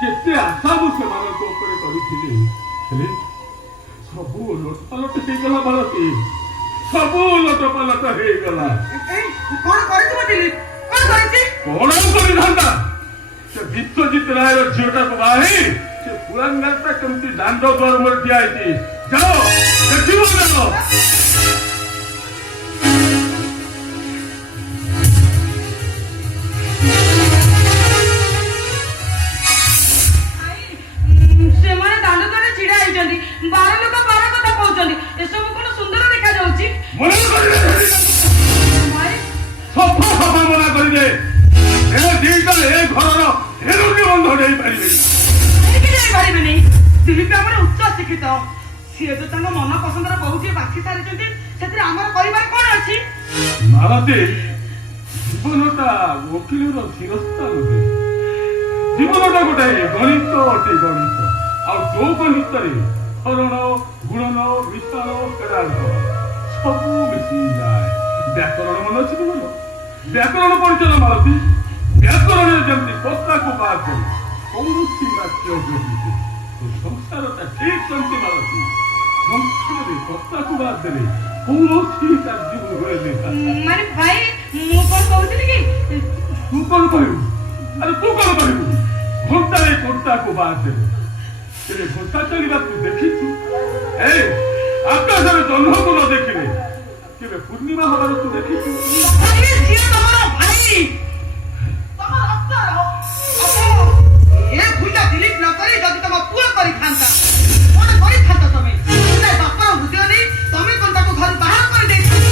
କେତେ ଆଶା ମୁଁ ସେମାନଙ୍କ ଉପରେ କରିଥିଲି, ହେଲେ ସବୁ ଓଲଟପାଲଟ ହେଇଗଲା। ମାଳତୀ, ସବୁ ଓଲଟପାଲଟ ହେଇଗଲା। କଣ କରିଥାନ୍ତା? ସେ ବିଶ୍ୱଜିତ ରାୟର ଝିଅଟାକୁ ବାହି ସେ ପୁରାଙ୍ଗାଟା କେମିତି ଦାଣ୍ଡ ଦ୍ୱାର ମୋର ଠିଆ ହେଇଛି। ଯାଅ ଦେଖିବ ଯାଅ। ସେମାନେ ଦାଣ୍ଡ ଦ୍ୱାରରେ ଛିଡା ହେଇଛନ୍ତି, 12 ଲୋକ 12 କଥା କହୁଛନ୍ତି। ଏସବୁ କଣ ସୁନ୍ଦର ଦେଖାଯାଉଛି? ମନା କରିଦେ, ସଫା ସଫା ମନା କରିଦେ। ଏ ଦିଟା ଏ ଘରର ହେରୁନି ବନ୍ଧ ନେଇପାରିବେନି। ଯାଇପାରିବେନି। ଦିଲ୍ଲୀପ ଆମର ଉଚ୍ଚ ଶିକ୍ଷିତ। ସିଏ ଯୋଉ ତାଙ୍କ ମନ ପସନ୍ଦର ବହୁଟିଏ ବାଛି ସାରିଛନ୍ତି, ସେଥିରେ ଆମର କରିବାର କଣ ଅଛି? ମାଳତୀ, ଜୀବନଟା ଓକିଲର ଶିରସ୍ତା ନୁହେଁ। ଜୀବନଟା ଗୋଟାଏ ଗଣିତ ଅଟେ, ଗଣିତ। ଆଉ ଯୋଉ ଗଣିତରେ ହରଣ, ଗୁଣନ, ମିଶାଣ, ଫେରାନ୍ତ ସବୁ ମିଶିଯାଏ। ବ୍ୟାକରଣ ମନେ ଅଛି ତୁମର? ବ୍ୟାକରଣ ପଢିଛ ନା ମାଳତୀ? ବ୍ୟାକରଣରେ ଯେମିତି କର୍ତ୍ତାକୁ ବାଦ କରି କୌଣସି ବାକ୍ୟ ଯୋଡ଼ିଛି, ସଂସାରଟା ଠିକ ସେମିତି ମାଳତୀ। ସଂସାରରେ କର୍ତ୍ତାକୁ ବାଦ ଦେଲେ କୌଣସି କାର୍ଯ୍ୟ ହୁଏନି। ମାନେ ଭାଇ, ମୁଁ କଣ କହୁଥିଲି କି? ତୁ କଣ କହିବୁ? ଆରେ ତୁ କଣ କହିବୁ? ଘଣ୍ଟାରେ କର୍ତ୍ତାକୁ ବାଦ ଦେଲେ ତେବେ ଘଣ୍ଟା ଚାଲିବାକୁ ଦେଖିଛୁ? ଆକାଶରେ ଜହ୍ନକୁ ନ ଦେଖିଲେ କେବେ ପୂର୍ଣ୍ଣିମା ହବାର ତୁ ଦେଖିଛୁ? ଦିଲ୍ଲୀପ ନ କରି ଯଦି ତମ ପୁଅ କରିଥାନ୍ତା, କଣ କରିଥାନ୍ତ ତମେ? ବାପର ହୃଦୟ ନେଇ ତମେ କଣ ତାକୁ ଘରୁ ବାହାର କରିଦେଇଥାନ୍ତ?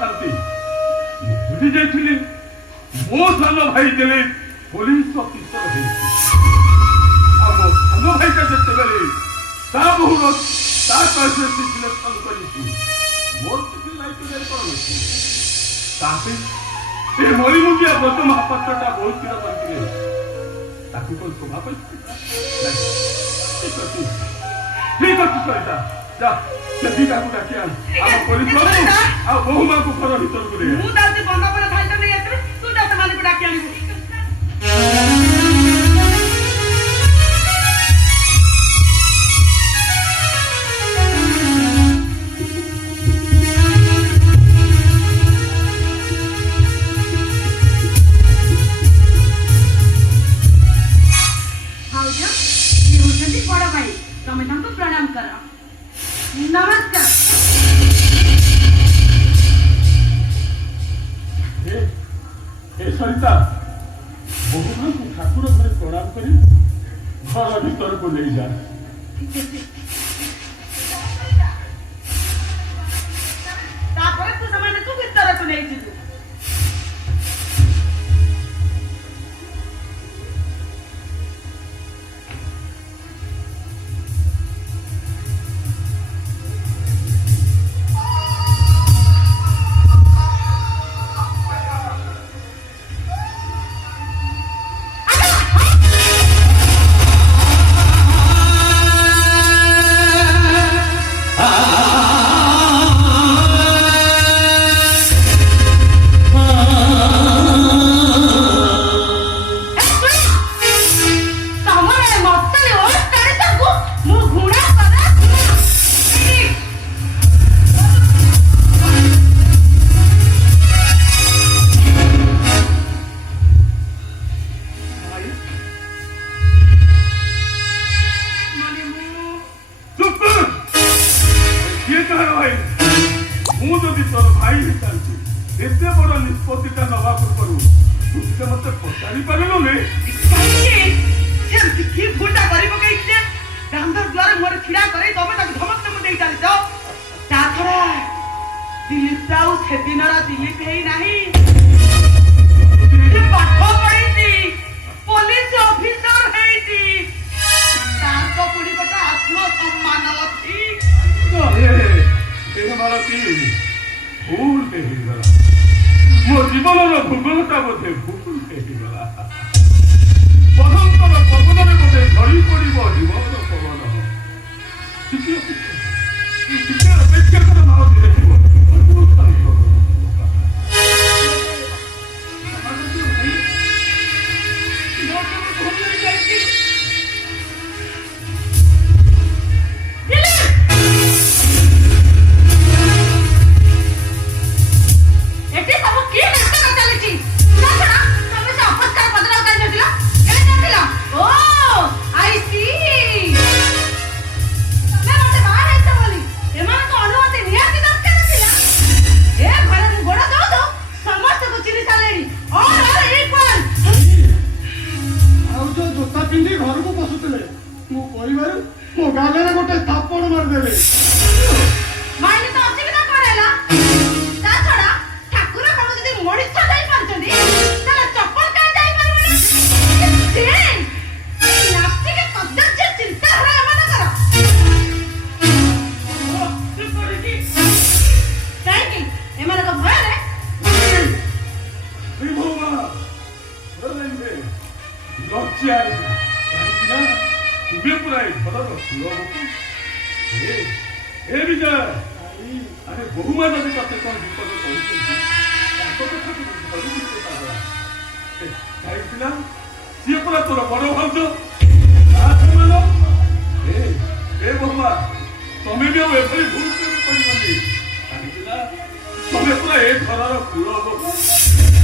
ଶାନ୍ତି, ମୁଁ ଭୁଲି ଯାଇଥିଲି ମୋ ସାନ ଭାଇ ଦିଲ୍ଲୀପ ପୋଲିସ ଅଫିସର ହେଇଛି। ଆଉ ମୋ ସାନ ଭାଇଟା ଯେତେବେଳେ ତା ବହୁର ତା ପାଖରେ ସିଲେକ୍ସନ କରିଛି, ମୋର କିଛି ଲାଇଫରେ କଣ ଅଛି? ତାପରେ ସେ ମରିମୁଣ୍ଡିଆ ବ୍ରତ ମହାପାତ୍ରଟା ବହୁତ ସ୍ଥିର କରିଥିଲେ। ତାକୁ କଣ ଶୋଭା ପାଇଛି? ଠିକ ଅଛି ସରିତା, ଯା ସେ ଦିଟାକୁ ଡାକି ଆଣ। ଆମ ପୋଲିସ ଆଉ ବୋହୁ ମାଙ୍କୁ ଘର ଭିତରକୁ ନେଇ ମୁଁ ଯାଉଛି ବନ୍ଧପର ସାଇଟ ନେଇ ଆସିବି, ତୁ ଯା ସେମାନଙ୍କୁ ଡାକି ଆଣିବୁ। ତମେ ତାଙ୍କୁ ପ୍ରଣାମ କର। ନମସ୍କାର। ସରିତା, ବୋହୁ ମାଙ୍କୁ ଠାକୁର ଘରେ ପ୍ରଣାମ କରି ଘର ଭିତରକୁ ନେଇଯା। ତାପରେ ତୁ ସେମାନଙ୍କୁ ଭିତରକୁ ନେଇଯିବୁ। ମୁଁ ଯଦି ତୋର ଭାଇ ହେଇଥାନ୍ତି, ଏତେ ବଡ ନିଷ୍ପତ୍ତିଟା ନବା ପୂର୍ବରୁ ତୁ ଟିକେ ମତେ ପଚାରି ପାରିଲୁନି? କି ଭୁଲଟା କରି ପକେଇଛି? ଦାଣ୍ଡ ଦ୍ୱାର ମୋର ଛିଡା କରି ତମେ ତାକୁ ଧମକ ଦେଇ ଚାଲିଛ। ତା ଛଡା ଦିଲ୍ଲୀପ ଆଉ ସେଦିନର ଦିଲ୍ଲୀପ ହେଇ ନାହିଁ। ପାଠ ପଢିଛି, ପୋଲିସ ଅଫିସର ହେଇଛି, ତାଙ୍କ ପୁଣି ଗୋଟେ ଆତ୍ମସମ୍ମାନ ଅଛି। ଭୁଲ ହେଇଗଲା, ମୋ ଜୀବନର ଭୂଗୋଳଟା ବୋଧେ ଭୁଲ ହେଇଗଲା। ବସନ୍ତର ପବନରେ ବୋଧେ ଝଡ଼ି ପଡ଼ିବ ଜୀବନର ପବନ। ଟିକେ ଅପେକ୍ଷା କର ମାଳତୀ। 불러보고 ବିଜୟ ଆରେ ବୋହୁମା ଯଦି ତତେ କଣ ବିପଦ କରୁଛନ୍ତି ତତେ ଖାଲି ଧରିକି ସେ ପାଗଳା ଯାଇଥିଲା ସିଏ ପରା ତୋର ବଡ ଭାଉଜ ଏ ବୋହୁମା ତମେ ବି ଆଉ ଏଭଳି ଭୁଲ କରିବନି କାହିଁକି ନା ତମେ ପୁରା ଏ ଘରର କୁଳ